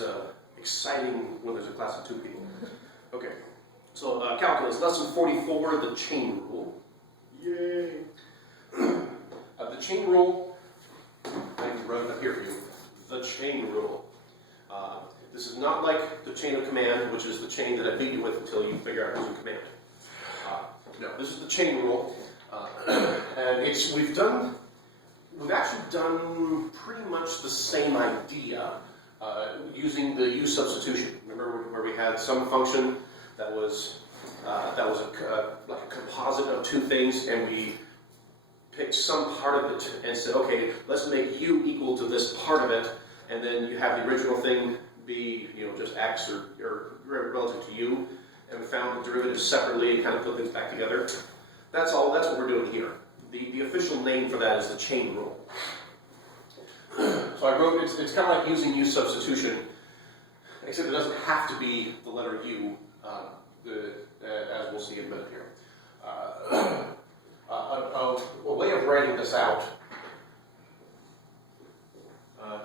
as exciting when there's a class of 2 people. Okay, so calculus, lesson 44, the chain rule. Yay! The chain rule, I can run it up here for you. The chain rule. This is not like the chain of command, which is the chain that I beat you with until you figure out who's in command. No, this is the chain rule, and we've actually done pretty much the same idea using the use substitution. Remember where we had some function that was like a composite of 2 things, and we picked some part of it and said, okay, let's make u equal to this part of it, and then you have the original thing be, just x or relative to u, and we found the derivatives separately and kind of put things back together. That's what we're doing here. The official name for that is the chain rule. So I wrote, it's kind of like using use substitution, except it doesn't have to be the letter u, as we'll see in a minute here. A way of writing this out,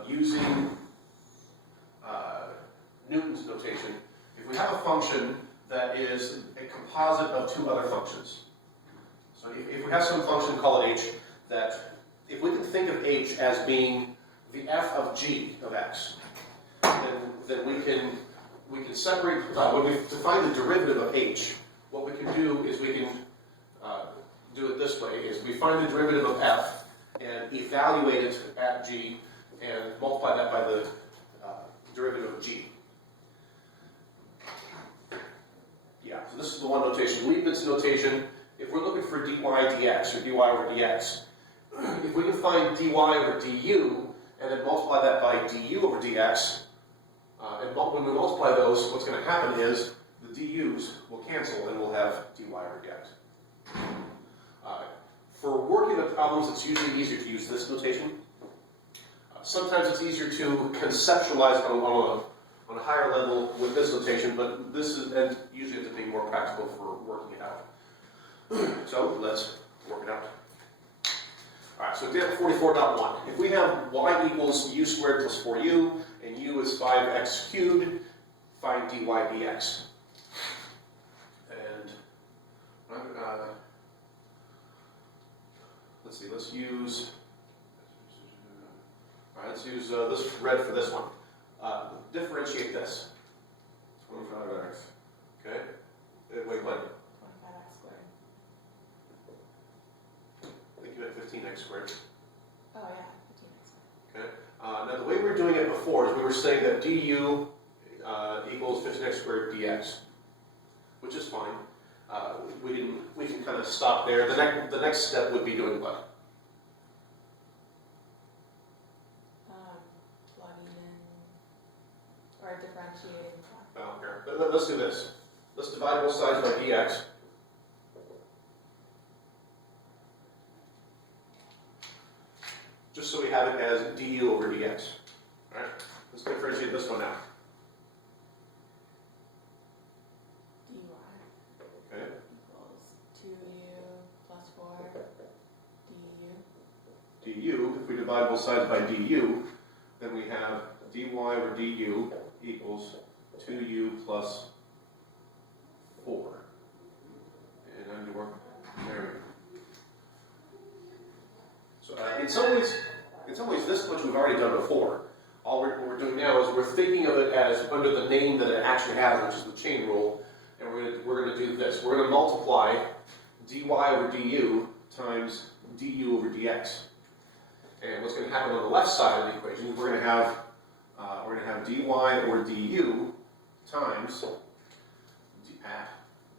using Newton's notation, if we have a function that is a composite of 2 other functions. So if we have some function, call it h, that if we can think of h as being the f of g of x, then we can separate, when we define the derivative of h, what we can do is we can do it this way, is we find the derivative of f and evaluate it at g and multiply that by the derivative of g. Yeah, so this is the one notation. Leibniz notation, if we're looking for dy dx or dy over dx, if we can find dy over du and then multiply that by du over dx, and when we multiply those, what's going to happen is the du's will cancel and we'll have dy over dx. For working the problems, it's usually easier to use this notation. Sometimes it's easier to conceptualize on a higher level with this notation, but this is, and usually ends up being more practical for working it out. So let's work it out. Alright, so example 44.1. If we have y equals u squared plus 4u, and u is 5x cubed, find dy dx. And let's see, let's use this red for this one. Differentiate this. 25x. Okay? Wait, what? 25x squared. I think you had 15x squared. Oh yeah, 15x squared. Okay? Now the way we were doing it before is we were saying that du equals 15x squared dx, which is fine. We can kind of stop there. The next step would be doing what? Plugging in, or differentiating. Well, here. Let's do this. Let's divide both sides by dx. Just so we have it as du over dx. All right? Let's differentiate this one now. dy Okay? equals 2u plus 4 du. Du, if we divide both sides by du, then we have dy over du equals 2u plus 4. And I'm going to work there. So in some ways, this much we've already done before. All we're doing now is we're thinking of it as under the name that it actually has, which is the chain rule, and we're going to do this. We're going to multiply dy over du times du over dx. And what's going to happen on the left side of the equation is we're going to have dy over du times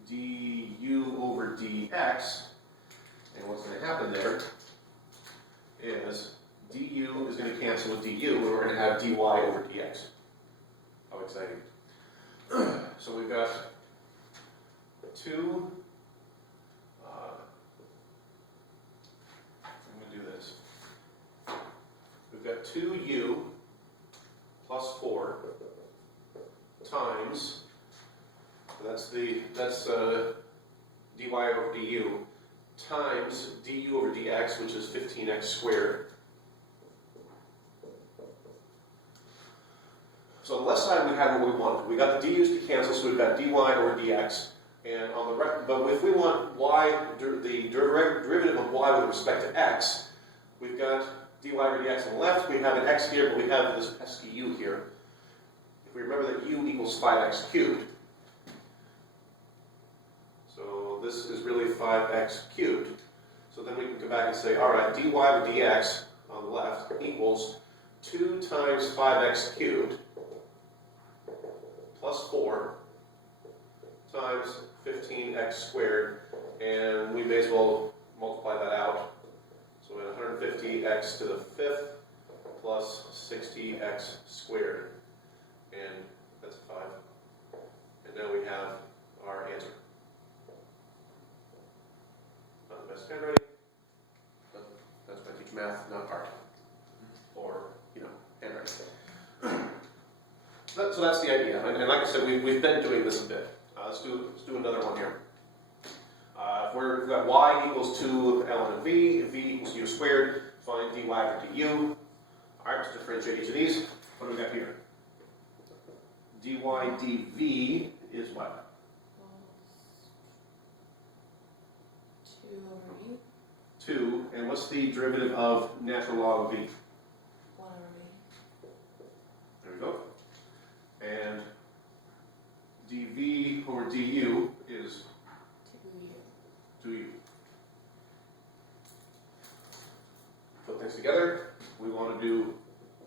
du over dx, and what's going to happen there is du is going to cancel with du, and we're going to have dy over dx. How exciting. So we've got 2, I'm going to do this. We've got 2u plus 4 times, that's dy over du, times du over dx, which is 15x squared. So on the left side we have what we want. We got the du's to cancel, so we've got dy over dx. And on the right, but if we want y, the derivative of y with respect to x, we've got dy over dx on the left. We have an x here, but we have this pesky u here. If we remember that u equals 5x cubed, so this is really 5x cubed. So then we can come back and say, all right, dy over dx on the left equals 2 times 5x cubed plus 4 times 15x squared, and we may as well multiply that out. So we have 150x to the 5th plus 60x squared, and that's 5. And now we have our answer. Not the best handwriting, but that's why I teach math, not art. Or, handwriting. So that's the idea. And like I said, we've been doing this a bit. Let's do another one here. If we've got y equals 2 ln of v, v equals u squared, find dy over du. All right, let's differentiate each of these. What do we got here? dy dv is what? 2 over v. 2, and what's the derivative of natural log of v? 1 over v. There we go. And dv over du is 2u. 2u. Put things together. We want to do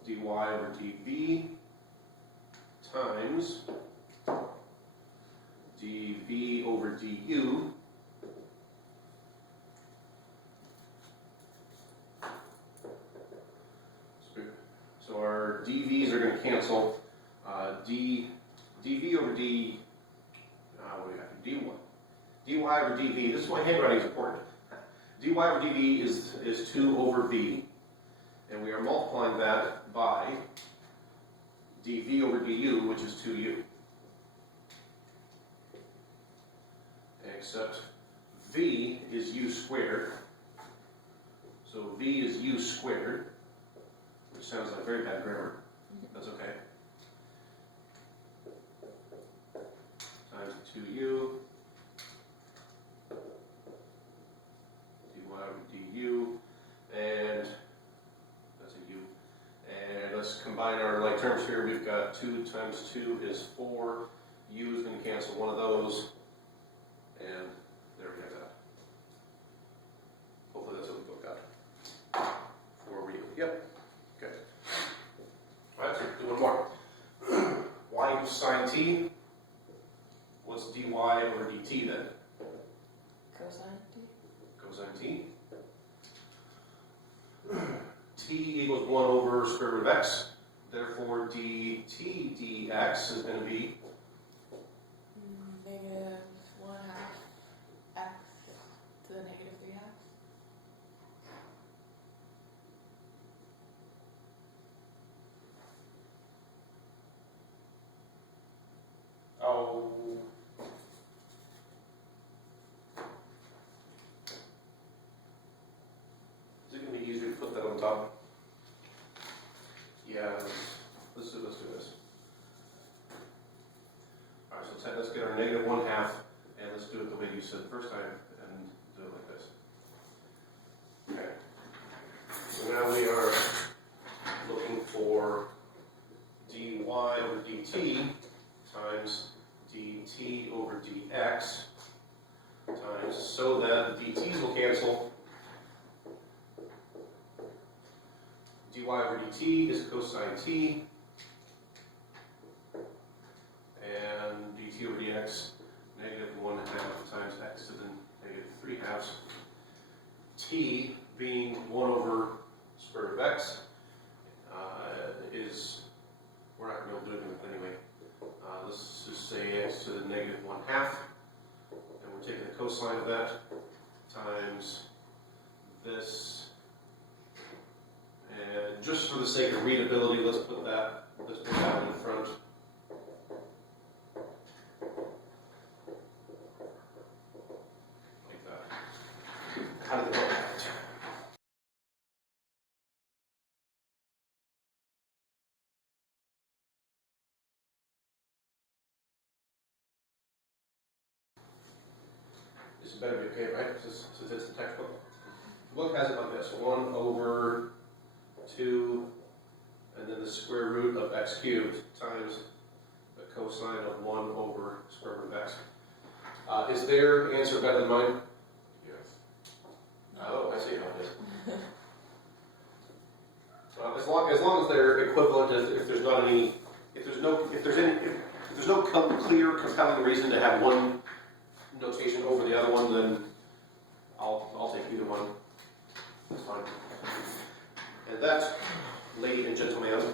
dy over dv times dv over du so our dv's are going to cancel. Dv over d, what do we have? D1. dy over dv, this is why handwriting is important. dy over dv is 2 over v, and we are multiplying that by dv over du, which is 2u. Except v is u squared, so v is u squared, which sounds like very bad grammar. That's okay. Times 2u, dy over du, and that's a u. And let's combine our like terms here. We've got 2 times 2 is 4. U is going to cancel one of those, and there we have that. Hopefully that's what we both got. 4 u. Yep. Okay. All right, so do one more. Y equals sine t. What's dy over dt then? Cosine t. Cosine t. T equals 1 over square root of x. Therefore, dt dx is going to be Negative 1/2 x to the negative 3x. oh. Is it going to be easier to put that on top? Yeah, let's do this. All right, so let's get our negative 1/2, and let's do it the way you said the first time, and do it like this. Okay. So now we are looking for dy over dt times dt over dx times, so that the dt's will cancel. Dy over dt is cosine t, and dt over dx, negative 1/2 times x to the negative 3/2. T being 1 over square root of x is, we're not going to be able to do it anyway. Let's just say x to the negative 1/2, and we're taking the cosine of that times this. And just for the sake of readability, let's put that in front. Like that. How did it look? better be okay, right? Since it's the textbook. The book has it like this, 1 over 2, and then the square root of x cubed times the cosine of 1 over square root of x. Is their answer better than mine? Yes. Oh, I see how it is. As long as they're equivalent, if there's not any, if there's no clear, compelling reason to have one notation over the other one, then I'll take either one. That's fine. And that, lady and gentleman,